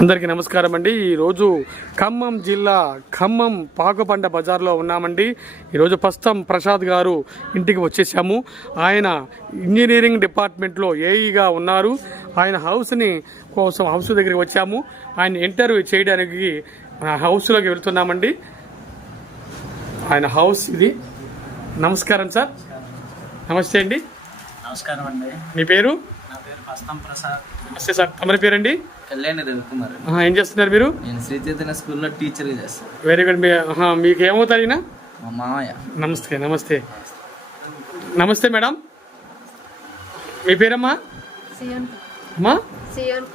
అందరికీ నమస్కారం అండి. ఈరోజు ఖమ్మం జిల్లా ఖమ్మం పాకుపంట బజార్లో ఉన్నామండి. ఈరోజు ప్రస్తుతం ప్రసాద్ గారు ఇంటికి వచ్చేసాము. ఆయన ఇంజనీరింగ్ డిపార్ట్మెంట్లో ఏఈగా ఉన్నారు. ఆయన హౌస్ దగ్గరికి వచ్చాము. ఆయన ఇంటర్వ్యూ చేయడానికి హౌస్లోకి వెళ్తున్నామండి. ఆయన హౌస్ ఇది. నమస్కారం సార్. నమస్తే అండి. నమస్కారం అండి. మీ పేరు? నా పేరు ప్రస్తుతం ప్రసాద్. నమస్తే సార్. తమరి పేరండి? కళ్యాణి రవికుమార్. ఏం చేస్తున్నారు మీరు? నేను శ్రీ చైతన్య స్కూల్లో టీచర్గా చేస్తాను. Very good. మీకు ఏమవుతారు ఈయన? మా మామయ్య. నమస్తే. నమస్తే. నమస్తే మేడం. మీ పేరమ్మా? అమ్మా సియన్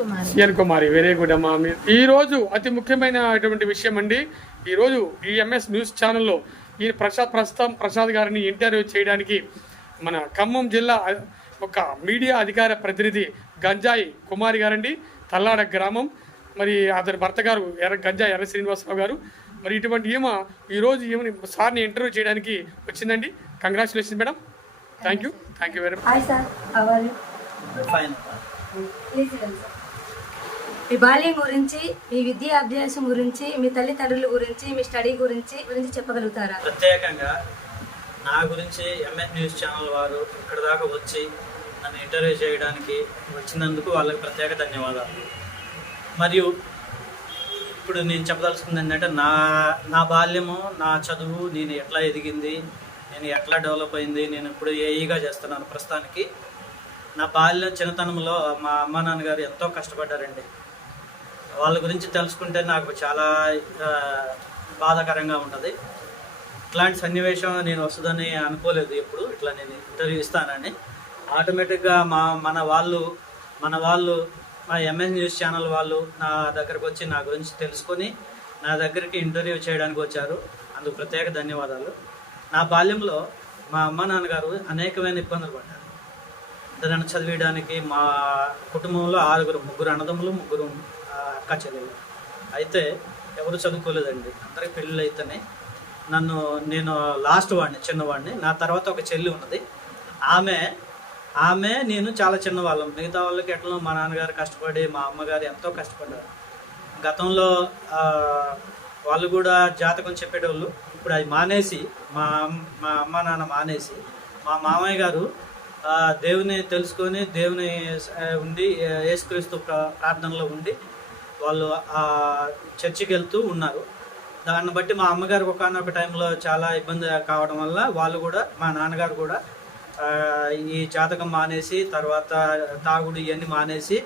కుమారి. వెరీ గుడ్ అమ్మా. ఈరోజు అతి ముఖ్యమైనటువంటి విషయం అండి. ఈరోజు ఈ ఎంఎస్ న్యూస్ ఛానల్లో ఈ ప్రసాద్ గారిని ఇంటర్వ్యూ చేయడానికి మన ఖమ్మం జిల్లా ఒక మీడియా అధికార ప్రతినిధి గంజాయి కుమారి గారండి, తల్లాడ గ్రామం. మరి అతని భర్త గారు గంజాయి ఎర్ర శ్రీనివాసరావు గారు. మరి ఇటువంటి ఈరోజు ఈమె సార్ని ఇంటర్వ్యూ చేయడానికి వచ్చిందండి. Congratulations madam. Thank you very much. మీ బాల్యం గురించి, మీ విద్యా అభ్యాసం గురించి, మీ తల్లిదండ్రుల గురించి, మీ స్టడీ గురించి చెప్పగలుగుతారా? ప్రత్యేకంగా నా గురించి ఎంఎస్ న్యూస్ ఛానల్ వారు ఇక్కడ దాకా వచ్చి నన్ను ఇంటర్వ్యూ చేయడానికి వచ్చినందుకు వాళ్ళకి ప్రత్యేక ధన్యవాదాలు. మరియు ఇప్పుడు నేను చెప్పదలుచుకుంది ఏంటంటే నా బాల్యము, నా చదువు, నేను ఎట్లా ఎదిగింది, నేను ఎట్లా డెవలప్ అయింది, నేను ఇప్పుడు ఏఈగా చేస్తున్నాను ప్రస్తుతానికి. నా బాల్యం చిన్నతనంలో మా అమ్మ నాన్నగారు ఎంతో కష్టపడ్డారండి. వాళ్ళ గురించి తెలుసుకుంటే నాకు చాలా బాధాకరంగా ఉంటుంది. ఇట్లాంటి సన్నివేశం నేను వస్తుందని అనుకోలేదు. ఎప్పుడు ఇట్లా నేను ఇంటర్వ్యూ ఇస్తానని ఆటోమేటిక్గా మన వాళ్ళు మా ఎంఎస్ న్యూస్ ఛానల్ వాళ్ళు నా దగ్గరకు వచ్చి నా గురించి తెలుసుకొని నా దగ్గరికి ఇంటర్వ్యూ చేయడానికి వచ్చారు. అందుకు ప్రత్యేక ధన్యవాదాలు. నా బాల్యంలో మా అమ్మ నాన్నగారు అనేకమైన ఇబ్బందులు పడ్డారు. నన్ను చదివించడానికి. మా కుటుంబంలో 6 అన్నదమ్ములు, 3 అక్క చెల్లెలు. అయితే ఎవరు చదువుకోలేదండి. అందరికి పెళ్ళిళ్ళు అయితేనే నేను లాస్ట్ వాడిని, చిన్నవాడిని. నా తర్వాత ఒక చెల్లి ఉన్నది. ఆమె నేను చాలా చిన్నవాళ్ళం. మిగతా వాళ్ళకి ఎట్లా మా నాన్నగారు కష్టపడి, మా అమ్మగారు ఎంతో కష్టపడ్డారు. గతంలో వాళ్ళు కూడా జాతకం చెప్పేటోళ్ళు. ఇప్పుడు అది మానేసి, మా అమ్మ నాన్న మానేసి, మా మామయ్య గారు దేవుని తెలుసుకొని, దేవుని ఉండి, యేసుక్రీస్తు ప్రార్థనలో ఉండి వాళ్ళు చర్చికి వెళ్తూ ఉన్నారు. దాన్ని బట్టి మా అమ్మగారు ఒకనొక టైంలో చాలా ఇబ్బంది కావడం వల్ల వాళ్ళు కూడా, మా నాన్నగారు కూడా ఈ జాతకం మానేసి, తర్వాత తాగుడు ఇవన్నీ మానేసి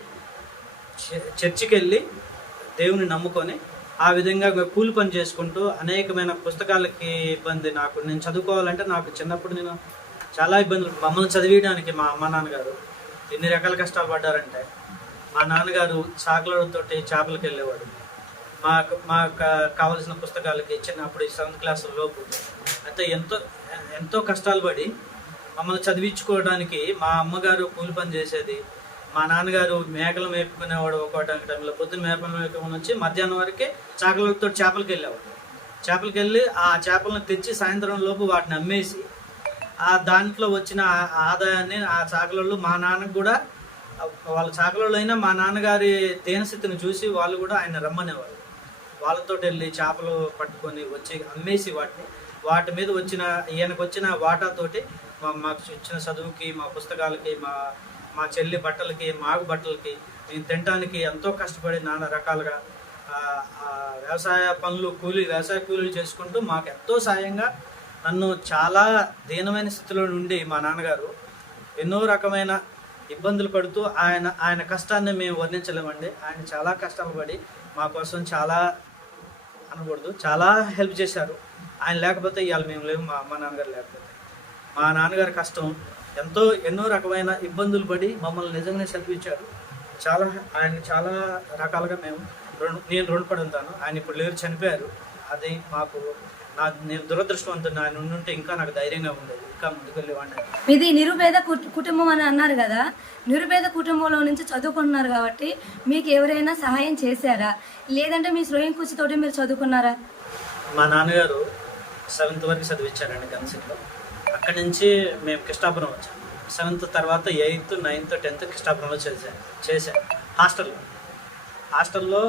చర్చికి వెళ్ళి దేవుని నమ్ముకొని ఆ విధంగా కూలి పని చేసుకుంటూ అనేకమైన పుస్తకాలకి ఇబ్బంది. నేను చదువుకోవాలంటే నాకు చిన్నప్పుడు నేను చాలా ఇబ్బందులు. మమ్మల్ని చదివించడానికి మా అమ్మ నాన్నగారు ఎన్ని రకాల కష్టాలు పడ్డారంటే, మా నాన్నగారు చాకలతోటి చేపలకి వెళ్ళేవాడు. మాకు కావాల్సిన పుస్తకాలకి చిన్నప్పుడు 7th క్లాస్ లోపు. అయితే ఎంతో కష్టాలు పడి మమ్మల్ని చదివించుకోవడానికి మా అమ్మగారు కూలి పని చేసేది. మా నాన్నగారు మేకలు మేపుకునేవాడు. ఒక్కొక్క టైంలో పొద్దున్న మేకలు మేపుకొని వచ్చి మధ్యాహ్నం వరకే చాకలతో చేపలకి వెళ్ళేవాడు. చేపలకి వెళ్ళి ఆ చేపలను తెచ్చి సాయంత్రం లోపు వాటిని అమ్మేసి దాంట్లో వచ్చిన ఆదాయాన్ని ఆ చాకలలో మా నాన్నకు కూడా, వాళ్ళ చాకలలో అయినా మా నాన్నగారి దేనస్థితిని చూసి వాళ్ళు కూడా ఆయన రమ్మనేవారు. వాళ్ళతో వెళ్ళి చేపలు పట్టుకొని వచ్చి అమ్మేసి వాటి మీద ఈయనకు వచ్చిన వాటాతోటి మాకు ఇచ్చిన చదువుకి, మా పుస్తకాలకి, మా చెల్లి బట్టలకి, మాకు బట్టలకి, మేము తినడానికి ఎంతో కష్టపడి నానా రకాలుగా వ్యవసాయ కూలీలు చేసుకుంటూ మాకు ఎంతో సాయంగా, నన్ను చాలా దీనమైన స్థితిలో నుండి మా నాన్నగారు ఎన్నో రకమైన ఇబ్బందులు పడుతూ ఆయన కష్టాన్ని మేము వర్ణించలేమండి. ఆయన చాలా కష్టాలు పడి మా కోసం చాలా హెల్ప్ చేశారు. ఆయన లేకపోతే ఇవాళ మేము లేవు. మా అమ్మ నాన్నగారు లేకపోతే. మా నాన్నగారి కష్టం ఎన్నో రకమైన ఇబ్బందులు పడి మమ్మల్ని నిజంగానే చదివించారు. ఆయన చాలా రకాలుగా నేను రుణపడి ఉంటాను. ఆయన ఇప్పుడు లేరు, చనిపోయారు. అది నేను దురదృష్టవంతున్నా. ఆయన ఉండుంటే ఇంకా నాకు ధైర్యంగా ఉండేది, ఇంకా ముందుకెళ్ళేవాడిని. ఇది నిరుపేద కుటుంబం అని అన్నారు కదా. నిరుపేద కుటుంబంలో నుంచి చదువుకుంటున్నారు కాబట్టి మీకు ఎవరైనా సహాయం చేశారా, లేదంటే మీ స్వయం కృషితోటి మీరు చదువుకున్నారా? మా నాన్నగారు 7th వరకు చదివించారండి గన్సిట్లో. అక్కడి నుంచి మేము కృష్ణాపురం వచ్చాము. 7th తర్వాత 8th, 9th, 10th కృష్ణాపురంలో చేశాను హాస్టల్లో. హాస్టల్లో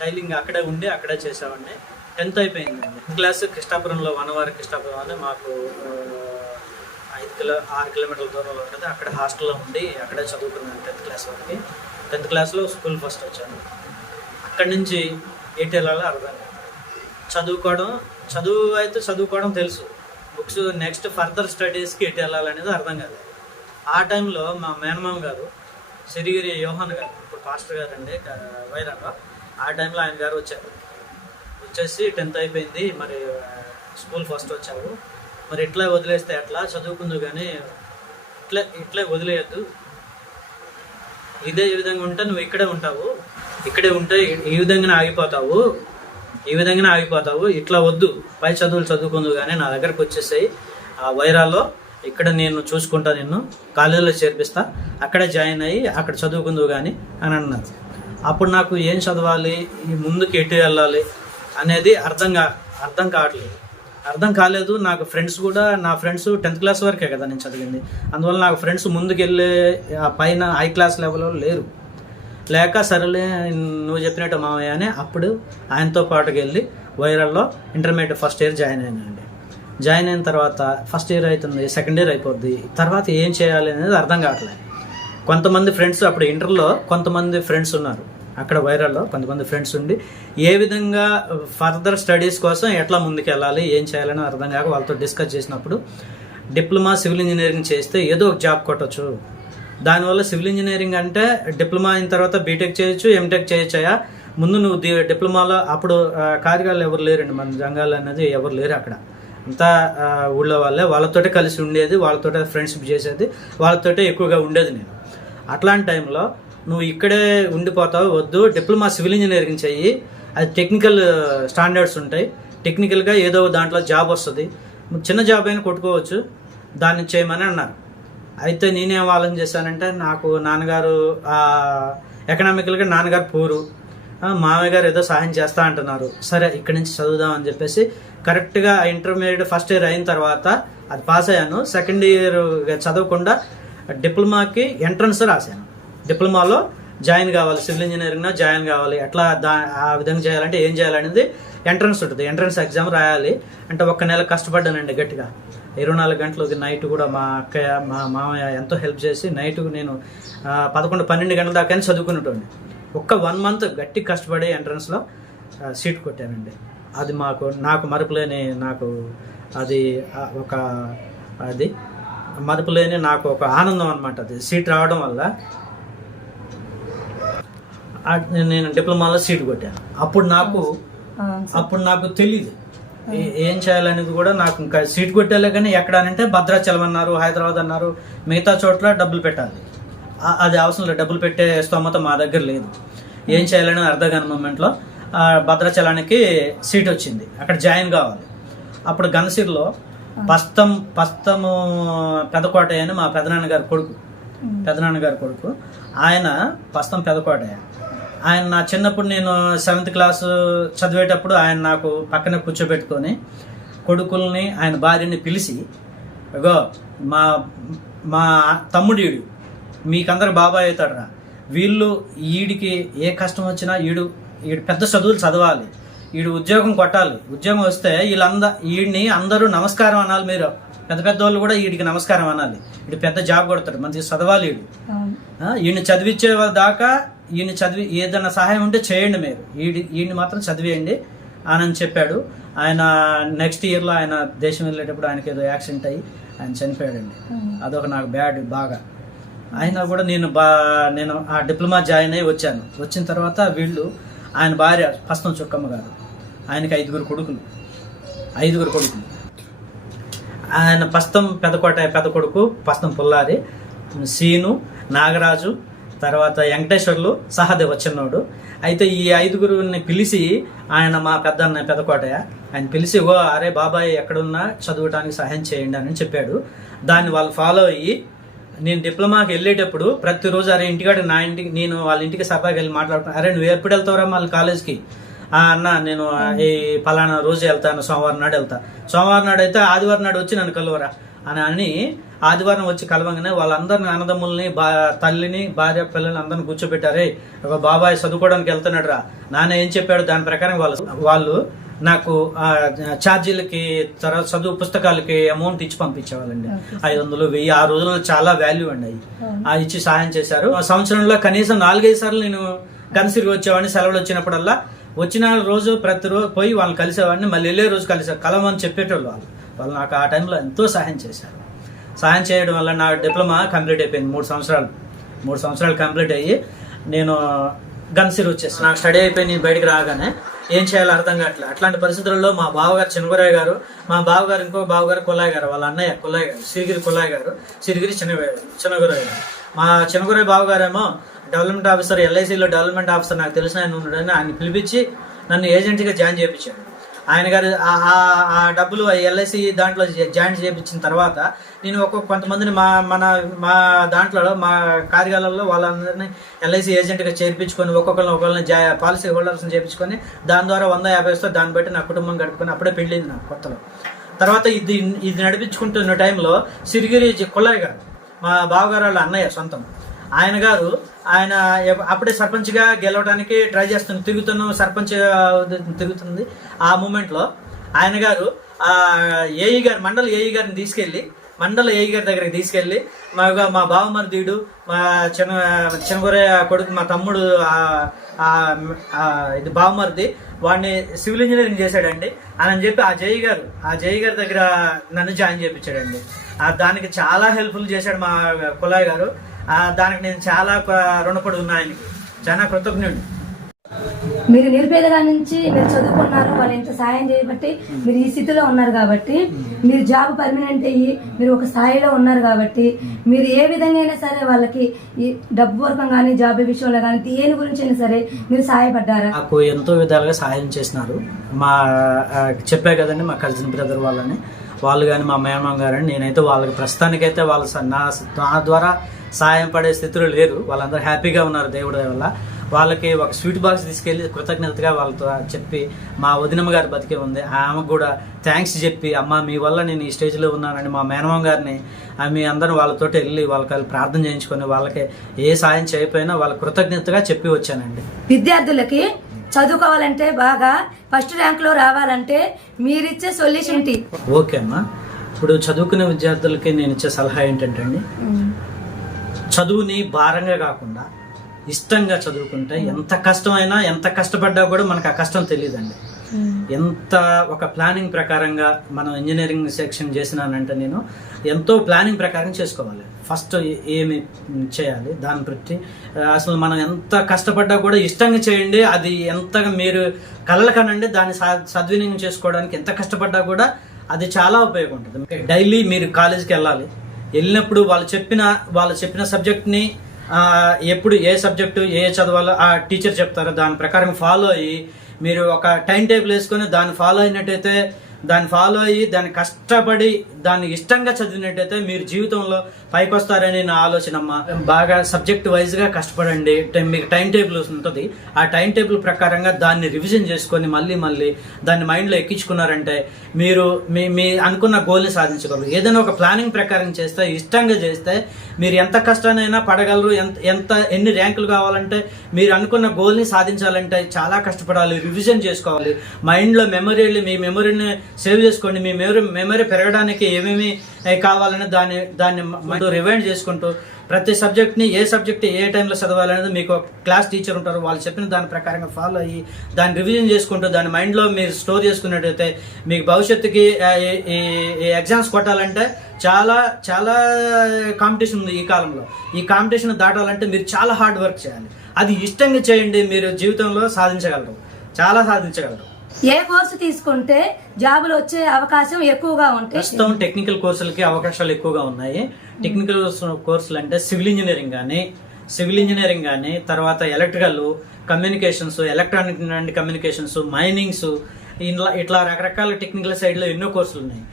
డైలీ ఇంకా అక్కడే ఉండి అక్కడే చేసేవాడిని. 10th అయిపోయిందండి. 10th క్లాస్ కృష్ణాపురంలో, వనవారి కృష్ణాపురం అని మాకు 6 కిలోమీటర్ల దూరంలో ఉంటుంది. అక్కడ హాస్టల్లో ఉండి అక్కడే చదువుకున్నాను 10th క్లాస్ వరకు. 10th క్లాస్లో స్కూల్ ఫస్ట్ వచ్చాను. అక్కడి నుంచి ఎటు వెళ్ళాలో అర్థం కాదు. చదువుకోవడం తెలుసు, బుక్స్ నెక్స్ట్ ఫర్దర్ స్టడీస్కి ఎటు వెళ్ళాలనేది అర్థం కాదు. ఆ టైంలో మా మేనమామ గారు సిరిగిరి యోహాన్ గారు, ఇప్పుడు పాస్టర్ గారు అండి వైరాగా, ఆ టైంలో ఆయన గారు వచ్చేసి 10th అయిపోయింది, మరి స్కూల్ ఫస్ట్ వచ్చావు, మరి ఇట్లా వదిలేస్తే ఎట్లా, చదువుకుందు కానీ ఇట్లా వదిలేయద్దు, ఇదే ఈ విధంగా ఉంటే నువ్వు ఇక్కడే ఉంటావు, ఇక్కడే ఉంటే ఈ విధంగానే ఆగిపోతావు, ఇట్లా వద్దు, పై చదువులు చదువుకుందు కానీ నా దగ్గరకు వచ్చేసాయి, ఆ వైరాలో ఇక్కడ నేను చూసుకుంటా, నిన్ను కాలేజీలో చేర్పిస్తా, అక్కడే జాయిన్ అయ్యి అక్కడ చదువుకుందువు కానీ అని అన్నారు. అప్పుడు నాకు ఏం చదవాలి, ఈ ముందుకు ఎటు వెళ్ళాలి అనేది అర్థం కాలేదు. నాకు ఫ్రెండ్స్ కూడా, నా ఫ్రెండ్స్ 10th క్లాస్ వరకే కదా నేను చదివింది, అందువల్ల నాకు ఫ్రెండ్స్ ముందుకు వెళ్ళే ఆ పైన హై క్లాస్ లెవెల్లో లేక సరేలే నువ్వు చెప్పినట్టు మామయ్య అని అప్పుడు ఆయనతో పాటుకు వెళ్ళి వైరాల్లో ఇంటర్మీడియట్ ఫస్ట్ ఇయర్ జాయిన్ అయినానండి. జాయిన్ అయిన తర్వాత ఫస్ట్ ఇయర్ అవుతుంది, సెకండ్ ఇయర్ అయిపోద్ది, తర్వాత ఏం చేయాలి అనేది అర్థం కావట్లేదు. కొంతమంది ఫ్రెండ్స్, అప్పుడు ఇంటర్లో కొంతమంది ఫ్రెండ్స్ ఉన్నారు, అక్కడ వైరాల్లో కొంతమంది ఫ్రెండ్స్ ఉండి ఏ విధంగా ఫర్దర్ స్టడీస్ కోసం ఎట్లా ముందుకు వెళ్ళాలి, ఏం చేయాలని అర్థం కాక వాళ్ళతో డిస్కస్ చేసినప్పుడు డిప్లొమా సివిల్ ఇంజనీరింగ్ చేస్తే ఏదో ఒక జాబ్ కొట్టచ్చు, దానివల్ల సివిల్ ఇంజనీరింగ్ అంటే డిప్లొమా అయిన తర్వాత బీటెక్ చేయొచ్చు, ఎంటెక్ చేయొచ్చా, ముందు నువ్వు డిప్లొమాలో, అప్పుడు కార్యాలు ఎవరు లేరండి మన జంగాలు అనేది ఎవరు లేరు, అక్కడ అంతా ఊళ్ళో వాళ్ళతోటే కలిసి ఉండేది, వాళ్ళతోటే ఫ్రెండ్షిప్ చేసేది, వాళ్ళతోటే ఎక్కువగా ఉండేది నేను. అట్లాంటి టైంలో నువ్వు ఇక్కడే ఉండిపోతావు, వద్దు, డిప్లొమా సివిల్ ఇంజనీరింగ్ చెయ్యి, అది టెక్నికల్ స్టాండర్డ్స్ ఉంటాయి, టెక్నికల్గా ఏదో దాంట్లో జాబ్ వస్తుంది, చిన్న జాబ్ అయినా కొట్టుకోవచ్చు, దాన్ని చేయమని అన్నారు. అయితే నేనేం ఆలోచన చేశానంటే, నాకు నాన్నగారు ఎకనామికల్గా నాన్నగారు పూరు, మామయ్య గారు ఏదో సహాయం చేస్తా అంటున్నారు, సరే ఇక్కడి నుంచి చదువుదాం అని చెప్పేసి కరెక్ట్గా ఇంటర్మీడియట్ ఫస్ట్ ఇయర్ అయిన తర్వాత అది పాస్ అయ్యాను. సెకండ్ ఇయర్ చదవకుండా డిప్లొమాకి ఎంట్రన్స్ రాశాను. డిప్లొమాలో జాయిన్ కావాలి, సివిల్ ఇంజనీరింగ్లో జాయిన్ కావాలి, ఎట్లా ఆ విధంగా చేయాలంటే ఏం చేయాలనేది ఎంట్రన్స్ ఉంటుంది, ఎంట్రన్స్ ఎగ్జామ్ రాయాలి. అంటే 1 నెల కష్టపడ్డానండి గట్టిగా, 24 గంటలు నైట్ కూడా మా అక్కయ్య మా మామయ్య ఎంతో హెల్ప్ చేసి నైట్ నేను 11-12 గంటల దాకా చదువుకునేటోండి. 1 month గట్టి కష్టపడి ఎంట్రన్స్లో సీట్ కొట్టానండి. అది నాకు మరపులేని, నాకు ఒక ఆనందం అనమాట. అది సీట్ రావడం వల్ల నేను డిప్లొమాలో సీట్ కొట్టాను. అప్పుడు నాకు తెలియదు ఏం చేయాలనేది కూడా. నాకు ఇంకా సీట్ కొట్టేలే కానీ ఎక్కడ అంటే భద్రాచలం అన్నారు, హైదరాబాద్ అన్నారు, మిగతా చోట్ల డబ్బులు పెట్టాలి, అది అవసరం లేదు, డబ్బులు పెట్టే స్తోమత మా దగ్గర లేదు. ఏం చేయాలని అర్థం కాని మూమెంట్లో భద్రాచలానికి సీట్ వచ్చింది, అక్కడ జాయిన్ కావాలి. అప్పుడు గనసిరిలో పస్తము పెదకోటయ్య అని మా పెదనాన్నగారి కొడుకు, ఆయన పస్తం పెదకోటయ్య. ఆయన నా చిన్నప్పుడు నేను 7th క్లాస్ చదివేటప్పుడు ఆయన నాకు పక్కన కూర్చోబెట్టుకొని కొడుకుల్ని ఆయన భార్యని పిలిచి, ఇగో మా తమ్ముడు ఈడు మీకందరికి బాబాయ్ అవుతాడురా, వీళ్ళు ఈడికి ఏ కష్టం వచ్చినా ఈడు పెద్ద చదువులు చదవాలి, ఈడు ఉద్యోగం కొట్టాలి, ఉద్యోగం వస్తే ఈడిని అందరూ నమస్కారం అనాలి, మీరు పెద్ద వాళ్ళు కూడా వీడికి నమస్కారం అనాలి, వీడు పెద్ద జాబ్ కొడతాడు, మంచిగా చదవాలి, ఈయన చదివించే దాకా ఈయన చదివి ఏదైనా సహాయం ఉంటే చేయండి, మీరు ఈయన్ని మాత్రం చదివేయండి అని చెప్పాడు. ఆయన నెక్స్ట్ ఇయర్లో ఆయన దేశం వెళ్ళేటప్పుడు ఆయనకి ఏదో యాక్సిడెంట్ అయ్యి ఆయన చనిపోయాడండి. అదొక నాకు బ్యాడ్ బాగా. అయినా కూడా నేను ఆ డిప్లొమా జాయిన్ అయ్యి వచ్చాను. వచ్చిన తర్వాత వీళ్ళు ఆయన భార్య పస్తం చుక్కమ్మ గారు, ఆయనకి 5 కొడుకులు. ఆయన పస్తం పెద్ద కొడుకు పస్తం పుల్లారి, సీను, నాగరాజు, తర్వాత వెంకటేశ్వర్లు, సహదేవ్ చిన్నోడు. అయితే ఈ 5 పిలిచి ఆయన మా పెద్దకోటయ్య ఆయన పిలిచి, అరే బాబాయ్ ఎక్కడున్నా చదవటానికి సహాయం చేయండి అని చెప్పాడు. దాన్ని వాళ్ళు ఫాలో అయ్యి నేను డిప్లొమాకి వెళ్ళేటప్పుడు ప్రతిరోజు, అరే ఇంటికాడ నేను వాళ్ళ ఇంటికి సరదాగా వెళ్ళి మాట్లాడుతాను, అరే నువ్వు ఎప్పుడు వెళ్తావురా మళ్ళీ కాలేజ్కి, అన్న నేను ఈ పలానా రోజు వెళ్తాను, సోమవారం నాడు వెళ్తా, సోమవారం నాడు అయితే ఆదివారం నాడు వచ్చి నన్ను కలువరా అని ఆదివారం వచ్చి కలవంగానే వాళ్ళందరిని అన్నదమ్ముల్ని తల్లిని భార్య పిల్లల్ని అందరిని కూర్చోబెట్టారే, ఒక బాబాయ్ చదువుకోవడానికి వెళ్తున్నాడు రా, నాన్న ఏం చెప్పాడు దాని ప్రకారం వాళ్ళు నాకు ఛార్జీలకి తర్వాత చదువు పుస్తకాలకి అమౌంట్ ఇచ్చి పంపించేవాళ్ళండి. 500, 1000 ఆ రోజుల్లో చాలా వాల్యూ అండి అవి ఇచ్చి సహాయం చేశారు. సంవత్సరంలో కనీసం 4-5 సార్లు నేను కన్సిరికి వచ్చేవాడిని. సెలవులు వచ్చినప్పుడల్లా వచ్చిన రోజు ప్రతిరోజు పోయి వాళ్ళని కలిసేవాడిని, మళ్ళీ వెళ్ళే రోజు కలిసారు కలవని చెప్పేటోళ్ళు వాళ్ళు నాకు ఆ టైంలో ఎంతో సహాయం చేశారు. సహాయం చేయడం వల్ల నా డిప్లొమా కంప్లీట్ అయిపోయింది. 3 సంవత్సరాలు కంప్లీట్ అయ్యి నేను గన్సిరి వచ్చేసాను. నాకు స్టడీ అయిపోయి నేను బయటకు రాగానే ఏం చేయాలో అర్థం కావట్లేదు. అట్లాంటి పరిస్థితుల్లో మా బావగారు చిన్నగురయ్య గారు, మా బావగారు ఇంకో బావగారు కొల్లాయి గారు, వాళ్ళ అన్నయ్య కొల్లాయి గారు, సిరిగిరి కొల్లాయి గారు, సిరిగిరి చిన్నగురయ్య గారు. మా చిన్నగురయ్య బావగారేమో డెవలప్మెంట్ ఆఫీసర్, ఎల్ఐసిలో డెవలప్మెంట్ ఆఫీసర్, నాకు తెలిసిన ఆయన ఉన్నాడని ఆయన పిలిపించి నన్ను ఏజెంట్గా జాయిన్ చేయించాడు. ఆయన గారు ఆ డబ్బులు ఎల్ఐసి దాంట్లో జాయిన్ చేయించిన తర్వాత నేను కొంతమందిని మా దాంట్లో మా కార్యాలయంలో వాళ్ళందరినీ ఎల్ఐసి ఏజెంట్గా చేర్పించుకొని ఒక్కొక్కరిని పాలసీ హోల్డర్స్ని చేయించుకొని దాని ద్వారా 150 వస్తే దాన్ని బట్టి నా కుటుంబం గడుపుకొని అప్పుడే పెళ్ళింది నాకు కొత్తలో. తర్వాత ఇది నడిపించుకుంటున్న టైంలో సిరిగిరి కొల్లాయి గారు, మా బావగారు వాళ్ళ అన్నయ్య సొంతం, ఆయన అప్పుడే సర్పంచ్గా గెలవడానికి ట్రై చేస్తున్న సర్పంచ్ తిరుగుతుంది. ఆ మూమెంట్లో ఆయన గారు ఏఈ గారు మండల ఏఈ గారిని తీసుకెళ్ళి మండల ఏఈ గారి దగ్గరికి తీసుకెళ్ళి మా బావమరుదీడు, మా చిన్నగొర్రె కొడుకు, మా తమ్ముడు ఇది బావమరిది, వాడిని సివిల్ ఇంజనీరింగ్ చేశాడండి అని చెప్పి ఆ జేఈ గారి దగ్గర నన్ను జాయిన్ చేయించాడండి. దానికి చాలా హెల్ప్ఫుల్ చేశాడు మా కులాయ్ గారు. దానికి నేను చాలా రుణపడి ఉన్నా, ఆయనకి చాలా కృతజ్ఞుడు. మీరు నిరుపేదగా నుంచి మీరు చదువుకున్నారు, వాళ్ళు ఎంత సాయం చేయబట్టి మీరు ఈ స్థితిలో ఉన్నారు కాబట్టి, మీరు జాబ్ పర్మనెంట్ అయ్యి మీరు ఒక స్థాయిలో ఉన్నారు కాబట్టి, మీరు ఏ విధంగా అయినా సరే వాళ్ళకి ఈ డబ్బు వర్గం కానీ జాబ్ విషయంలో కానీ దేని గురించి అయినా సరే మీరు సహాయపడ్డారా? నాకు ఎంతో విధాలుగా సహాయం చేసినారు. చెప్పే కదండి మా కజిన్ బ్రదర్ వాళ్ళు కానీ మా మేనమామ గారని, నేనైతే వాళ్ళకి ప్రస్తుతానికైతే వాళ్ళు నా ద్వారా సహాయం పడే స్థితిలో లేరు. వాళ్ళందరూ హ్యాపీగా ఉన్నారు దేవుడి వల్ల. వాళ్ళకి ఒక స్వీట్ బాక్స్ తీసుకెళ్ళి కృతజ్ఞతగా వాళ్ళతో చెప్పి, మా వదినమ్మ గారు బతికే ఉంది, ఆమెకు కూడా థ్యాంక్స్ చెప్పి, అమ్మ మీ వల్ల నేను ఈ స్టేజ్లో ఉన్నానని మా మేనమామ గారిని మీ అందరూ వాళ్ళతో వెళ్ళి వాళ్ళకి ప్రార్థన చేయించుకొని వాళ్ళకి ఏ సాయం చేయకపోయినా వాళ్ళ కృతజ్ఞతగా చెప్పి వచ్చానండి. విద్యార్థులకి చదువుకోవాలంటే బాగా ఫస్ట్ ర్యాంక్లో రావాలంటే మీరిచ్చే సొల్యూషన్ ఏంటి? ఓకే అమ్మా, ఇప్పుడు చదువుకునే విద్యార్థులకి నేను ఇచ్చే సలహా ఏంటంటే అండి, చదువుని భారంగా కాకుండా ఇష్టంగా చదువుకుంటే ఎంత కష్టమైనా ఎంత కష్టపడ్డా కూడా మనకు ఆ కష్టం తెలియదండి. ఎంత ఒక ప్లానింగ్ ప్రకారంగా మనం ఇంజనీరింగ్ సెక్షన్ చేసినానంటే నేను ఎంతో ప్లానింగ్ ప్రకారం చేసుకోవాలి. ఫస్ట్ ఏమి చేయాలి దాని ప్రతి అసలు మనం ఎంత కష్టపడ్డా కూడా ఇష్టంగా చేయండి. అది ఎంతగా మీరు కళ్ళ కనండి, దాన్ని సద్వినియోగం చేసుకోవడానికి ఎంత కష్టపడ్డా కూడా అది చాలా ఉపయోగం ఉంటుంది. డైలీ మీరు కాలేజీకి వెళ్ళినప్పుడు వాళ్ళు చెప్పిన సబ్జెక్ట్ని ఎప్పుడు ఏ సబ్జెక్టు ఏ చదవాలో ఆ టీచర్ చెప్తారో దాని ప్రకారం ఫాలో అయ్యి మీరు ఒక టైం టేబుల్ వేసుకొని దాన్ని ఫాలో అయినట్టయితే, దాన్ని కష్టపడి దాన్ని ఇష్టంగా చదివినట్టయితే మీరు జీవితంలో పైకి వస్తారని నా ఆలోచన అమ్మా. బాగా సబ్జెక్ట్ వైజ్గా కష్టపడండి. మీకు టైం టేబుల్ ఉంటుంది, ఆ టైం టేబుల్ ప్రకారంగా దాన్ని రివిజన్ చేసుకొని మళ్ళీ దాన్ని మైండ్లో ఎక్కించుకున్నారంటే మీరు మీ అనుకున్న గోల్ని సాధించగలరు. ఏదైనా ఒక ప్లానింగ్ ప్రకారం చేస్తే, ఇష్టంగా చేస్తే మీరు ఎంత కష్టానైనా పడగలరు. ఎన్ని ర్యాంకులు కావాలంటే, మీరు అనుకున్న గోల్ని సాధించాలంటే చాలా కష్టపడాలి, రివిజన్ చేసుకోవాలి. మైండ్లో మీ మెమరీని సేవ్ చేసుకోండి. మీ మెమరీ పెరగడానికి ఏమేమి కావాలని దాన్ని రివైండ్ చేసుకుంటూ ప్రతి సబ్జెక్ట్ని ఏ సబ్జెక్ట్ ఏ టైంలో చదవాలనేది మీకు క్లాస్ టీచర్ ఉంటారు, వాళ్ళు చెప్పిన దాని ప్రకారంగా ఫాలో అయ్యి దాన్ని రివిజన్ చేసుకుంటూ దాని మైండ్లో మీరు స్టోర్ చేసుకున్నట్టయితే మీకు భవిష్యత్తుకి ఈ ఎగ్జామ్స్ కొట్టాలంటే చాలా చాలా కాంపిటీషన్ ఉంది ఈ కాలంలో. ఈ కాంపిటీషన్ దాటాలంటే మీరు చాలా హార్డ్ వర్క్ చేయాలి. అది ఇష్టంగా చేయండి, మీరు జీవితంలో చాలా సాధించగలరు. ఏ కోర్సు తీసుకుంటే జాబులు వచ్చే అవకాశం ఎక్కువగా ఉంటాయి? ప్రస్తుతం టెక్నికల్ కోర్సులకి అవకాశాలు ఎక్కువగా ఉన్నాయి. టెక్నికల్ కోర్సులు అంటే సివిల్ ఇంజనీరింగ్ కానీ తర్వాత electrical, communications, electronic and communications, minings, ఇట్లా రకరకాల టెక్నికల్ సైడ్లో ఎన్నో కోర్సులు ఉన్నాయి.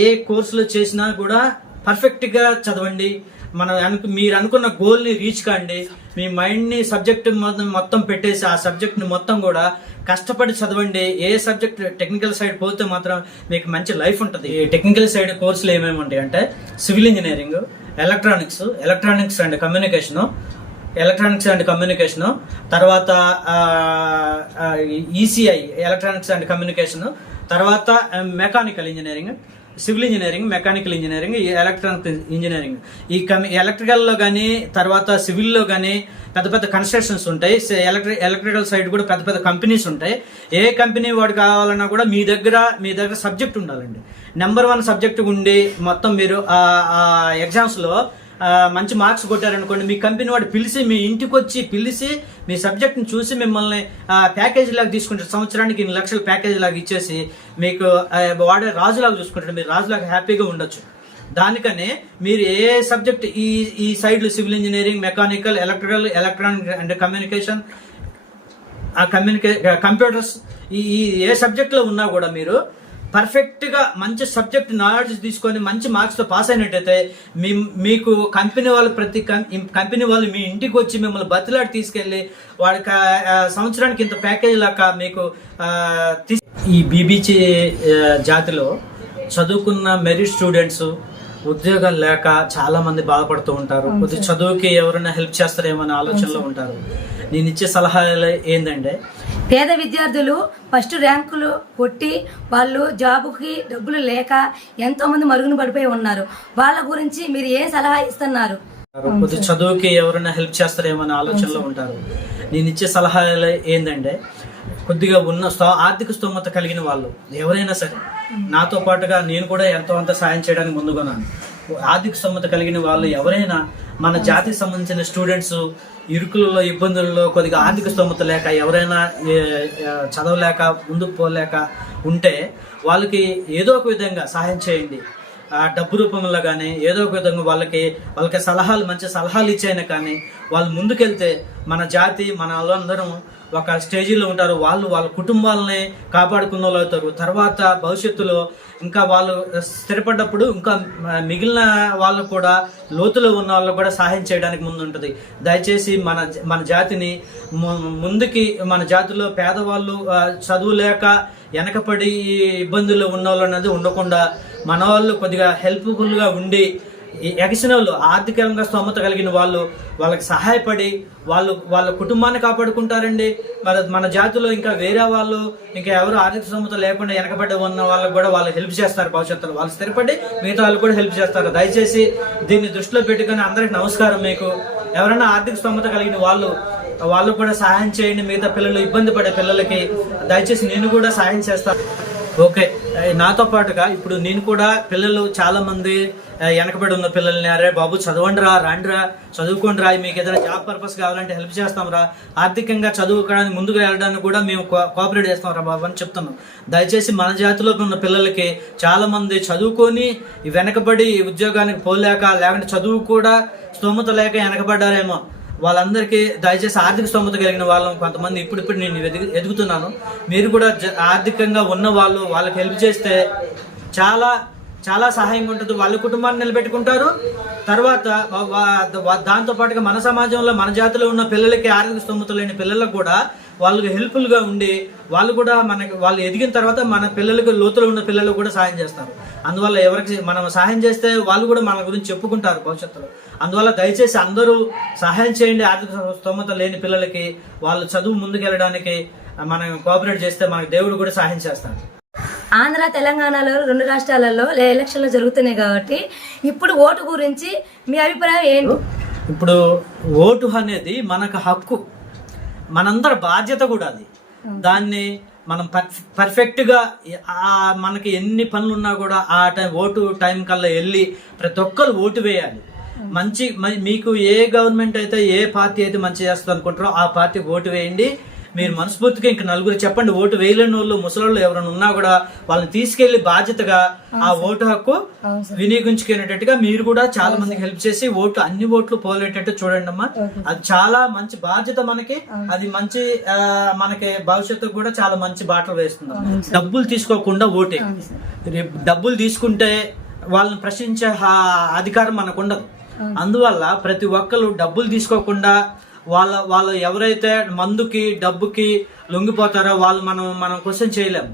ఏ కోర్సులు చేసినా కూడా పర్ఫెక్ట్గా చదవండి. మీరు అనుకున్న గోల్ ని రీచ్ కాండి. మీ మైండ్ ని సబ్జెక్ట్ మొత్తం పెట్టేసి ఆ సబ్జెక్ట్ ని మొత్తం కూడా కష్టపడి చదవండి. ఏ సబ్జెక్ట్ టెక్నికల్ సైడ్ పోతే మాత్రం మీకు మంచి లైఫ్ ఉంటుంది. ఈ టెక్నికల్ సైడ్ కోర్సులు ఏమేమి ఉంటాయి అంటే civil engineering, electronics and communication, తర్వాత ఈసీఐ ఎలక్ట్రానిక్స్ అండ్ కమ్యూనికేషన్, తర్వాత mechanical engineering, civil engineering, mechanical engineering, electronic engineering. ఈ ఎలక్ట్రికల్లో కానీ తర్వాత సివిల్లో కానీ పెద్ద పెద్ద కన్స్ట్రక్షన్స్ ఉంటాయి. ఎలక్ట్రికల్ సైడ్ కూడా పెద్ద పెద్ద కంపెనీస్ ఉంటాయి. ఏ కంపెనీ వాడు కావాలన్నా కూడా మీ దగ్గర సబ్జెక్ట్ ఉండాలండి. నెంబర్ 1 సబ్జెక్ట్ ఉండి మొత్తం మీరు ఎగ్జామ్స్లో మంచి మార్క్స్ కొట్టారనుకోండి, మీ కంపెనీ వాడు పిలిచి మీ ఇంటికి వచ్చి పిలిచి మీ సబ్జెక్ట్ని చూసి మిమ్మల్ని ప్యాకేజ్ లాగా తీసుకుంటారు. సంవత్సరానికి 2 లక్షల ప్యాకేజ్ లాగా ఇచ్చేసి మీకు వాడే రాజులాగా చూసుకుంటారు. మీరు రాజులాగా హ్యాపీగా ఉండొచ్చు. దానికనే మీరు ఏ సబ్జెక్ట్ ఈ సైడ్లో civil engineering, mechanical, electronic and communication, computers, ఈ ఏ సబ్జెక్ట్లో ఉన్నా కూడా మీరు పర్ఫెక్ట్ గా మంచి సబ్జెక్ట్ నాలెడ్జ్ తీసుకొని మంచి మార్క్స్ తో పాస్ అయినట్టయితే మీకు కంపెనీ వాళ్ళు మీ ఇంటికి వచ్చి మిమ్మల్ని బతిలాడి తీసుకెళ్లి వాడికి సంవత్సరానికి ఇంత ప్యాకేజ్ లాగా మీకు ఈ బీబీసీ జాతిలో చదువుకున్న మెరిట్ స్టూడెంట్స్ ఉద్యోగాలు లేక చాలా మంది బాధపడుతూ ఉంటారు. కొద్ది చదువుకి ఎవరైనా హెల్ప్ చేస్తారేమో అనే ఆలోచనలో ఉంటారు. నేను ఇచ్చే సలహాలు ఏంటంటే, పేద విద్యార్థులు ఫస్ట్ ర్యాంకులు కొట్టి వాళ్ళు జాబుకి డబ్బులు లేక ఎంతో మంది మరుగున పడిపోయి ఉన్నారు. వాళ్ళ గురించి మీరు ఏ సలహా ఇస్తున్నారు? కొద్ది చదువుకి ఎవరైనా హెల్ప్ చేస్తారేమో అనే ఆలోచనలో ఉంటారు. నేను ఇచ్చే సలహాలు ఏంటంటే, కొద్దిగా ఉన్న ఆర్థిక స్తోమత కలిగిన వాళ్ళు ఎవరైనా సరే, నాతో పాటుగా నేను కూడా ఎంతో అంత సాయం చేయడానికి ముందుకున్నాను. ఆర్థిక స్తోమత కలిగిన వాళ్ళు ఎవరైనా, మన జాతికి సంబంధించిన స్టూడెంట్స్ ఇరుకులలో ఇబ్బందుల్లో కొద్దిగా ఆర్థిక స్తోమత లేక ఎవరైనా చదవలేక ముందుకు పోలేక ఉంటే వాళ్ళకి ఏదో ఒక విధంగా సహాయం చేయండి. డబ్బు రూపంలో కానీ ఏదో ఒక విధంగా వాళ్ళకి మంచి సలహాలు ఇచ్చైనా కానీ వాళ్ళు ముందుకెళ్తే మన జాతి, మన వాళ్ళందరం ఒక స్టేజీలో ఉంటారు. వాళ్ళ కుటుంబాలని కాపాడుకున్న వాళ్ళు అవుతారు. తర్వాత భవిష్యత్తులో ఇంకా వాళ్ళు స్థిరపడ్డప్పుడు ఇంకా మిగిలిన వాళ్ళు కూడా, లోతులో ఉన్న వాళ్ళు కూడా సహాయం చేయడానికి ముందు ఉంటుంది. దయచేసి మన జాతిని ముందుకి, మన జాతిలో పేదవాళ్ళు చదువు లేక వెనకపడి ఇబ్బందుల్లో ఉన్న వాళ్ళు అనేది ఉండకుండా మన వాళ్ళు కొద్దిగా హెల్ప్ఫుల్గా ఉండి, ఎగసిన వాళ్ళు ఆర్థికంగా స్తోమత కలిగిన వాళ్ళకి సహాయపడి వాళ్ళ కుటుంబాన్ని కాపాడుకుంటారండి. మన జాతిలో ఇంకా వేరే వాళ్ళు, ఇంకా ఎవరు ఆర్థిక స్తోమత లేకుండా వెనకబడి ఉన్న వాళ్ళకి కూడా వాళ్ళు హెల్ప్ చేస్తారు. భవిష్యత్తులో వాళ్ళు స్థిరపడి మిగతా వాళ్ళు కూడా హెల్ప్ చేస్తారు. దయచేసి దీన్ని దృష్టిలో పెట్టుకుని అందరికి నమస్కారం. మీకు ఎవరైనా ఆర్థిక స్తోమత కలిగిన వాళ్ళు కూడా సహాయం చేయండి. మిగతా పిల్లలు ఇబ్బంది పడే పిల్లలకి దయచేసి నేను కూడా సహాయం చేస్తాను. ఓకే, నాతో పాటుగా ఇప్పుడు నేను కూడా పిల్లలు చాలా మంది వెనకబడి ఉన్న పిల్లల్ని, అరే బాబు చదవండి రా, రాండిరా, చదువుకోండి రా, మీకు ఏదైనా జాబ్ పర్పస్ కావాలంటే హెల్ప్ చేస్తాం రా, ఆర్థికంగా చదువుకోవడానికి ముందుకు వెళ్ళడానికి కూడా మేము కోఆపరేట్ చేస్తాం రా బాబు అని చెప్తున్నాం. దయచేసి మన జాతిలో ఉన్న పిల్లలకి చాలా మంది చదువుకొని వెనకబడి ఉద్యోగానికి పోలేక, లేకుంటే చదువు కూడా స్తోమత లేక వెనకబడ్డారేమో, వాళ్ళందరికీ దయచేసి ఆర్థిక స్తోమత కలిగిన వాళ్ళం కొంతమంది ఇప్పుడు నేను ఎదుగుతున్నాను. మీరు కూడా ఆర్థికంగా ఉన్న వాళ్ళకి హెల్ప్ చేస్తే చాలా చాలా సహాయంగా ఉంటుంది. వాళ్ళ కుటుంబాన్ని నిలబెట్టుకుంటారు. తర్వాత దాంతో పాటుగా మన సమాజంలో, మన జాతిలో ఉన్న పిల్లలకి, ఆర్థిక స్తోమత లేని పిల్లలకు కూడా వాళ్ళకి హెల్ప్ఫుల్గా ఉండి వాళ్ళు ఎదిగిన తర్వాత మన పిల్లలకు, లోతులో ఉన్న పిల్లలకు కూడా సహాయం చేస్తారు. అందువల్ల ఎవరికి మనం సహాయం చేస్తే వాళ్ళు కూడా మన గురించి చెప్పుకుంటారు భవిష్యత్తులో. అందువల్ల దయచేసి అందరూ సహాయం చేయండి. ఆర్థిక స్తోమత లేని పిల్లలకి వాళ్ళు చదువు ముందుకెళ్ళడానికి మనం కోఆపరేట్ చేస్తే మనకు దేవుడు కూడా సహాయం చేస్తాడు. ఆంధ్ర, తెలంగాణలో 2 రాష్ట్రాలలో ఎలక్షన్లు జరుగుతున్నాయి కాబట్టి ఇప్పుడు ఓటు గురించి మీ అభిప్రాయం ఏంటి? ఇప్పుడు ఓటు అనేది మనకు హక్కు, మనందరి బాధ్యత కూడా అది. దాన్ని మనం పర్ఫెక్ట్గా మనకి ఎన్ని పనులు ఉన్నా కూడా ఆ ఓటు టైం కల్లా వెళ్ళి ప్రతి ఒక్కరు ఓటు వేయాలి. మీకు ఏ గవర్నమెంట్ అయితే, ఏ పార్టీ అయితే మంచి చేస్తుంది అనుకుంటారో ఆ పార్టీకి ఓటు వేయండి. మీరు మనస్ఫూర్తిగా ఇంకా నలుగురు చెప్పండి. ఓటు వేయలేని వాళ్ళు, ముసలోళ్ళు ఎవరైనా ఉన్నా కూడా వాళ్ళని తీసుకెళ్లి బాధ్యతగా ఆ ఓటు హక్కు వినియోగించుకునేటట్టుగా మీరు కూడా చాలా మందికి హెల్ప్ చేసి అన్ని ఓట్లు పోలేటట్టు చూడండి అమ్మా. అది చాలా మంచి బాధ్యత మనకి. అది మంచి మనకి భవిష్యత్తు కూడా చాలా మంచి బాటలు వేస్తుంది. డబ్బులు తీసుకోకుండా ఓటే. డబ్బులు తీసుకుంటే వాళ్ళని ప్రశ్నించే అధికారం మనకు ఉండదు. అందువల్ల ప్రతి ఒక్కరు డబ్బులు తీసుకోకుండా వాళ్ళు ఎవరైతే మందుకి డబ్బుకి లొంగిపోతారో వాళ్ళు మనం క్వశ్చన్ చేయలేము.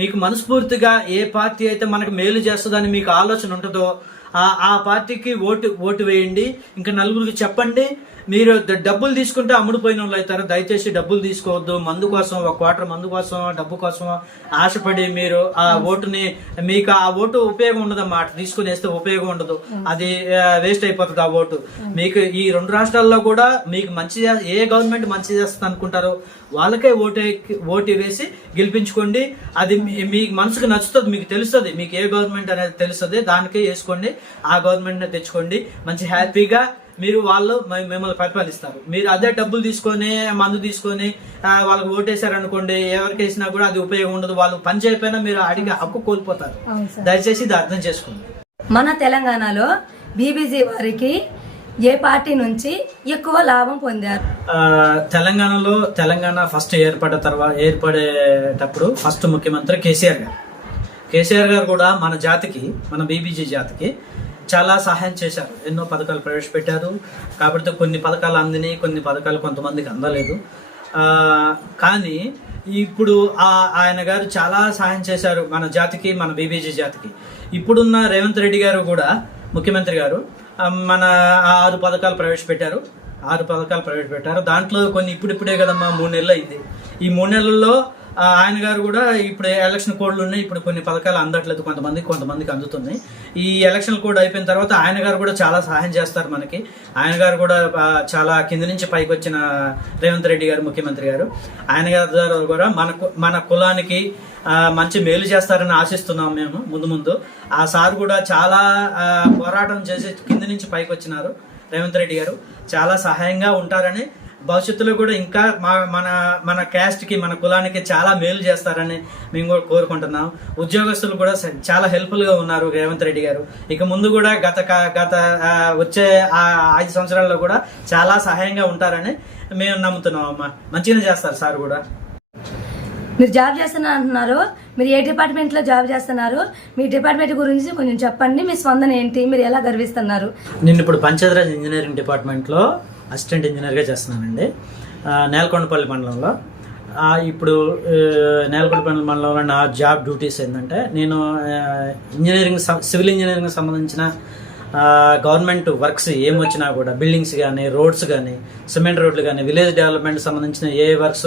మీకు మనస్ఫూర్తిగా ఏ పార్టీ అయితే మనకు మేలు చేస్తుందని మీకు ఆలోచన ఉంటుందో ఆ పార్టీకి ఓటు వేయండి. ఇంకా నలుగురికి చెప్పండి. మీరు డబ్బులు తీసుకుంటే అమ్ముడుపోయిన వాళ్ళు అవుతారు. దయచేసి డబ్బులు తీసుకోవద్దు. మందు కోసం, ఒక క్వార్టర్ మందు కోసం, డబ్బు కోసం ఆశపడి మీరు ఆ ఓటుని, మీకు ఆ ఓటు ఉపయోగం ఉండదమ్మా. తీసుకుని వేస్తే ఉపయోగం ఉండదు, అది వేస్ట్ అయిపోతుంది ఆ ఓటు. మీకు ఈ 2 రాష్ట్రాల్లో కూడా మీకు ఏ గవర్నమెంట్ మంచి చేస్తుంది అనుకుంటారో వాళ్ళకే ఓటు వేసి గెలిపించుకోండి. అది మీకు మనసుకు నచ్చుతుంది, మీకు తెలుస్తుంది, మీకు ఏ గవర్నమెంట్ అనేది తెలుస్తుంది, దానికే వేసుకోండి. ఆ గవర్నమెంట్ తెచ్చుకోండి. మంచి హ్యాపీగా వాళ్ళు మిమ్మల్ని పరిపాలిస్తారు. మీరు అదే డబ్బులు తీసుకొని, మందు తీసుకొని వాళ్ళకి ఓటేశారనుకోండి, ఎవరికి వేసినా కూడా అది ఉపయోగం ఉండదు. వాళ్ళు పని చేయకపోయినా మీరు అడిగే హక్కు కోల్పోతారు. దయచేసి ఇది అర్థం చేసుకోండి. మన తెలంగాణలో బీబీజీ వారికి ఏ పార్టీ నుంచి ఎక్కువ లాభం పొందారు? తెలంగాణ ఫస్ట్ ఏర్పడేటప్పుడు ఫస్ట్ ముఖ్యమంత్రి కేసీఆర్ గారు కూడా మన జాతికి, మన బీబీజీ జాతికి చాలా సహాయం చేశారు. ఎన్నో పథకాలు ప్రవేశపెట్టారు. కాబట్టి కొన్ని పథకాలు అందినాయి, కొన్ని పథకాలు కొంతమందికి అందలేదు. కానీ ఇప్పుడు ఆయన గారు చాలా సహాయం చేశారు మన జాతికి, మన బీబీజీ జాతికి. ఇప్పుడున్న రేవంత్ రెడ్డి గారు కూడా, ముఖ్యమంత్రి గారు, మన 6 పథకాలు ప్రవేశపెట్టారు. దాంట్లో కొన్ని ఇప్పుడిప్పుడే కదమ్మా 3 నెలలు అయింది. ఈ 3 నెలల్లో ఆయన గారు కూడా ఇప్పుడు ఎలక్షన్ కోడ్లు ఉన్నాయి. ఇప్పుడు కొన్ని పథకాలు అందట్లేదు, కొంతమందికి అందుతున్నాయి. ఈ ఎలక్షన్ కోడ్ అయిపోయిన తర్వాత ఆయన గారు కూడా చాలా సహాయం చేస్తారు మనకి. ఆయన గారు కూడా చాలా కింద నుంచి పైకి వచ్చిన రేవంత్ రెడ్డి గారు, ముఖ్యమంత్రి గారు, ఆయన గారు కూడా మన కులానికి మంచి మేలు చేస్తారని ఆశిస్తున్నాం మేము. ముందు ఆ సార్ కూడా చాలా పోరాటం చేసి కింద నుంచి పైకి వచ్చినారు. రేవంత్ రెడ్డి గారు చాలా సహాయంగా ఉంటారని, భవిష్యత్తులో కూడా ఇంకా మన క్యాస్ట్ కి, మన కులానికి చాలా మేలు చేస్తారని మేము కూడా కోరుకుంటున్నాం. ఉద్యోగస్తులు కూడా చాలా హెల్ప్ఫుల్ గా ఉన్నారు రేవంత్ రెడ్డి గారు. ఇక ముందు కూడా గత వచ్చే 5 సంవత్సరాల్లో కూడా చాలా సహాయంగా ఉంటారని మేము నమ్ముతున్నాం అమ్మా. మంచిగా చేస్తారు సార్ కూడా. మీరు జాబ్ చేస్తున్నా అంటున్నారు, మీరు ఏ డిపార్ట్మెంట్ లో జాబ్ చేస్తున్నారు? మీ డిపార్ట్మెంట్ గురించి కొంచెం చెప్పండి. మీ స్పందన ఏంటి? మీరు ఎలా గర్విస్తున్నారు? నేను ఇప్పుడు పంచాయతీరాజ్ ఇంజనీరింగ్ డిపార్ట్మెంట్ లో అసిస్టెంట్ ఇంజనీర్గా చేస్తున్నానండి, నేలకొండపల్లి మండలంలో. ఇప్పుడు నేలకొండపల్లి మండలంలో నా జాబ్ డ్యూటీస్ ఏంటంటే, నేను సివిల్ ఇంజనీరింగ్ సంబంధించిన గవర్నమెంట్ వర్క్స్ ఏమొచ్చినా కూడా, బిల్డింగ్స్ కానీ, రోడ్స్ కానీ, సిమెంట్ రోడ్లు కానీ, విలేజ్ డెవలప్మెంట్ సంబంధించిన ఏ వర్క్స్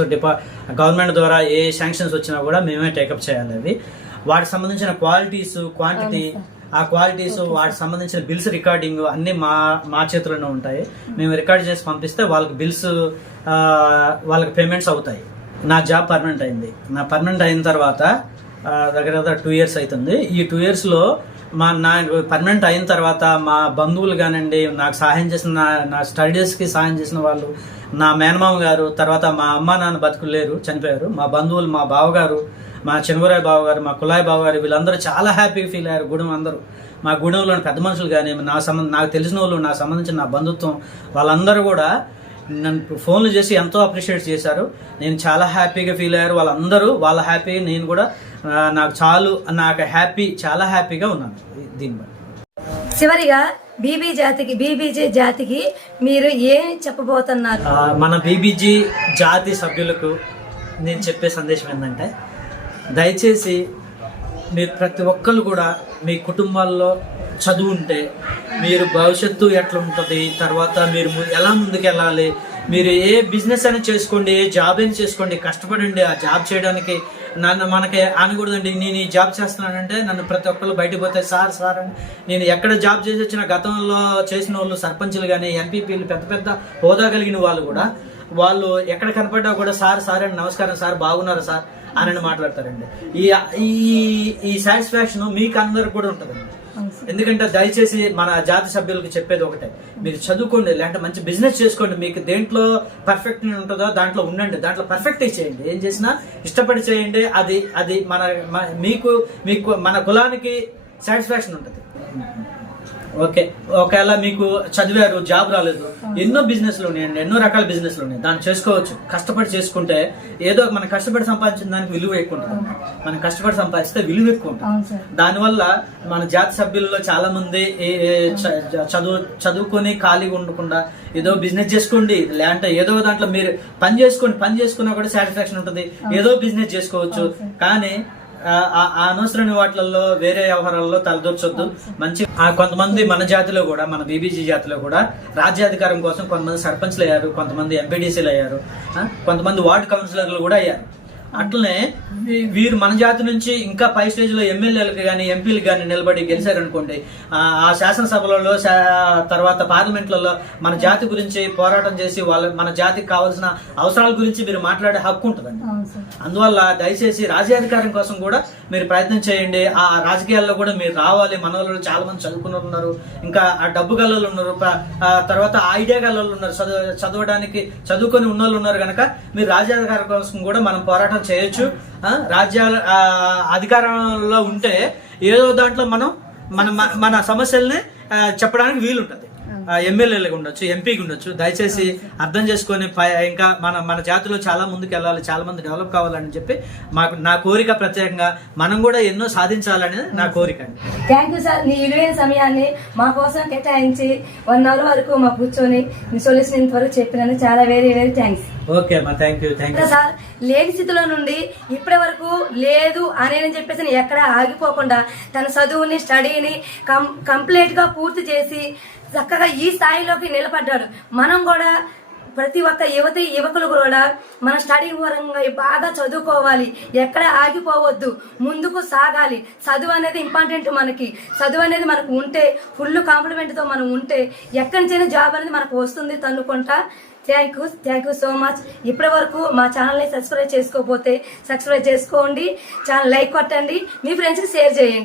గవర్నమెంట్ ద్వారా ఏ శాంక్షన్స్ వచ్చినా కూడా మేమే టేకప్ చేయాలి. అవి వాటికి సంబంధించిన క్వాలిటీస్, క్వాంటిటీ, ఆ క్వాలిటీస్, వాటికి సంబంధించిన బిల్స్ రికార్డింగ్ అన్ని మా చేతిలోనే ఉంటాయి. మేము రికార్డ్ చేసి పంపిస్తే వాళ్ళకి బిల్స్, వాళ్ళకి పేమెంట్స్ అవుతాయి. నా జాబ్ పర్మనెంట్ అయింది. నా పర్మనెంట్ అయిన తర్వాత దగ్గర 2 years అవుతుంది. ఈ 2 yearsలో నా పర్మనెంట్ అయిన తర్వాత మా బంధువులు కానివ్వండి, నాకు సహాయం చేసిన, నా స్టడీస్కి సహాయం చేసిన వాళ్ళు, నా మేనమామ గారు, తర్వాత మా అమ్మ నాన్న బతుకులేరు, చనిపోయారు. మా బంధువులు, మా బావగారు, మా చెనుగురాయి బావగారు, మా కులాయి బావగారు, వీళ్ళందరూ చాలా హ్యాపీగా ఫీల్ అయ్యారు. గుడం అందరూ, మా గుడంలోని పెద్ద మనుషులు కానీ, నాకు తెలిసిన వాళ్ళు, నాకు సంబంధించిన నా బంధుత్వం, వాళ్ళందరూ కూడా నన్ను ఫోన్లు చేసి ఎంతో అప్రిషియేట్ చేశారు. నేను చాలా హ్యాపీగా ఫీల్ అయ్యారు వాళ్ళందరూ. వాళ్ళ హ్యాపీ నేను కూడా, నాకు హ్యాపీ, చాలా హ్యాపీగా ఉన్నాను దీన్ని. చివరిగా బీబీజీ జాతికి మీరు ఏం చెప్పబోతున్నారు? మన బీబీజీ జాతి సభ్యులకు నేను చెప్పే సందేశం ఏంటంటే, దయచేసి మీరు ప్రతి ఒక్కరు కూడా మీ కుటుంబాల్లో చదువు ఉంటే మీరు భవిష్యత్తు ఎట్లా ఉంటుంది, తర్వాత మీరు ఎలా ముందుకెళ్ళాలి, మీరు ఏ బిజినెస్ అయినా చేసుకోండి, ఏ జాబ్ అయినా చేసుకోండి, కష్టపడండి. ఆ జాబ్ చేయడానికి మనకి అనకూడదండి, నేను ఈ జాబ్ చేస్తున్నానంటే నన్ను ప్రతి ఒక్కరు బయటకు పోతే సార్ అని. నేను ఎక్కడ జాబ్ చేసి వచ్చిన, గతంలో చేసిన వాళ్ళు సర్పంచులు కానీ, ఎంపీపీలు, పెద్ద హోదా కలిగిన వాళ్ళు కూడా, వాళ్ళు ఎక్కడ కనపడ్డా కూడా సార్ అని, నమస్కారం సార్, బాగున్నారు సార్ అని మాట్లాడతారండి. ఈ సాటిస్ఫాక్షన్ మీకు అందరు కూడా ఉంటుందండి. ఎందుకంటే దయచేసి మన జాతి సభ్యులకు చెప్పేది ఒకటే, మీరు చదువుకోండి, లేదంటే మంచి బిజినెస్ చేసుకోండి. మీకు దేంట్లో పర్ఫెక్ట్ ఉంటుందో దాంట్లో ఉండండి, దాంట్లో పర్ఫెక్ట్ చేయండి. ఏం చేసినా ఇష్టపడి చేయండి. అది మీకు మన కులానికి సాటిస్ఫాక్షన్ ఉంటుంది. ఓకే, ఒకవేళ మీకు చదివారు, జాబ్ రాలేదు, ఎన్నో బిజినెస్లు ఉన్నాయండి, ఎన్నో రకాల బిజినెస్లు ఉన్నాయి, దాన్ని చేసుకోవచ్చు. కష్టపడి చేసుకుంటే ఏదో మనం కష్టపడి సంపాదించిన దానికి విలువ ఎక్కువ ఉంటుంది. మనం కష్టపడి సంపాదిస్తే విలువ ఎక్కువ ఉంటుంది. దానివల్ల మన జాతి సభ్యుల్లో చాలా మంది చదువుకొని ఖాళీగా ఉండకుండా ఏదో బిజినెస్ చేసుకోండి, లేదంటే ఏదో దాంట్లో మీరు పని చేసుకున్నా కూడా సాటిస్ఫాక్షన్ ఉంటుంది, ఏదో బిజినెస్ చేసుకోవచ్చు. కానీ అనవసరమైన వాటిల్లో వేరే వ్యవహారాల్లో తలదూర్చొద్దు. మంచి కొంతమంది మన జాతిలో కూడా, మన బీబీజీ జాతిలో కూడా రాజ్యాధికారం కోసం కొంతమంది సర్పంచ్లు అయ్యారు, కొంతమంది ఎంపీడీసీలు అయ్యారు, కొంతమంది వార్డు కౌన్సిలర్లు కూడా అయ్యారు. అట్లనే వీరు మన జాతి నుంచి ఇంకా పై స్టేజ్ లో ఎమ్మెల్యేలకు కానీ ఎంపీలకు కానీ నిలబడి గెలిచారనుకోండి, ఆ శాసనసభలలో తర్వాత పార్లమెంట్లలో మన జాతి గురించి పోరాటం చేసి మన జాతికి కావాల్సిన అవసరాల గురించి మీరు మాట్లాడే హక్కు ఉంటుందండి. అందువల్ల దయచేసి రాజ్యాధికారం కోసం కూడా మీరు ప్రయత్నం చేయండి. ఆ రాజకీయాల్లో కూడా మీరు రావాలి. మన వాళ్ళు చాలా మంది చదువుకున్న ఉన్నారు, ఇంకా ఆ డబ్బు గల్లలు ఉన్నారు, తర్వాత ఐడియా గల్లలు ఉన్నారు, చదవడానికి చదువుకొని ఉన్న వాళ్ళు ఉన్నారు. కనుక మీరు రాజ్యాధికారం కోసం కూడా మనం పోరాటం చేయొచ్చు. రాజ్యాల అధికారంలో ఉంటే ఏదో దాంట్లో మన సమస్యల్ని చెప్పడానికి వీలుంటది. ఎమ్మెల్యేలకు ఉండొచ్చు, ఎంపీకి ఉండొచ్చు. దయచేసి అర్థం చేసుకొని ఇంకా మన జాతిలో చాలా ముందుకు వెళ్ళాలి, చాలా మంది డెవలప్ కావాలని చెప్పి నా కోరిక. ప్రత్యేకంగా మనం కూడా ఎన్నో సాధించాలని నా కోరిక. థ్యాంక్ యూ సార్, నీ విలువైన సమయాన్ని మా కోసం కేటాయించి 1 hour వరకు మా కూర్చొని నీ సొల్యూషన్ ఇంతవరకు చెప్పినందుకు చాలా వెరీ వెరీ థ్యాంక్స్. ఓకే అమ్మా, థ్యాంక్ యూ సార్. లేని స్థితిలో నుండి ఇప్పటి వరకు లేదు అని చెప్పేసి ఎక్కడ ఆగిపోకుండా తన చదువుని స్టడీని కంప్లీట్ గా పూర్తి చేసి చక్కగా ఈ స్థాయిలోకి నిలబడ్డాడు. మనం కూడా ప్రతి ఒక్క యువకులు కూడా మన స్టడీ పరంగా బాగా చదువుకోవాలి, ఎక్కడ ఆగిపోవద్దు, ముందుకు సాగాలి. చదువు అనేది ఇంపార్టెంట్. చదువు అనేది మనకు ఉంటే, ఫుల్ కాంప్లిమెంట్ తో మనం ఉంటే ఎక్కడి నుంచైనా జాబ్ అనేది మనకు వస్తుంది తన్నుకుంటా. Thank you so much. ఇప్పటి వరకు మా ఛానల్ని సబ్స్క్రైబ్ చేసుకోకపోతే సబ్స్క్రైబ్ చేసుకోండి, ఛానల్ లైక్ కొట్టండి, మీ ఫ్రెండ్స్కి షేర్ చేయండి.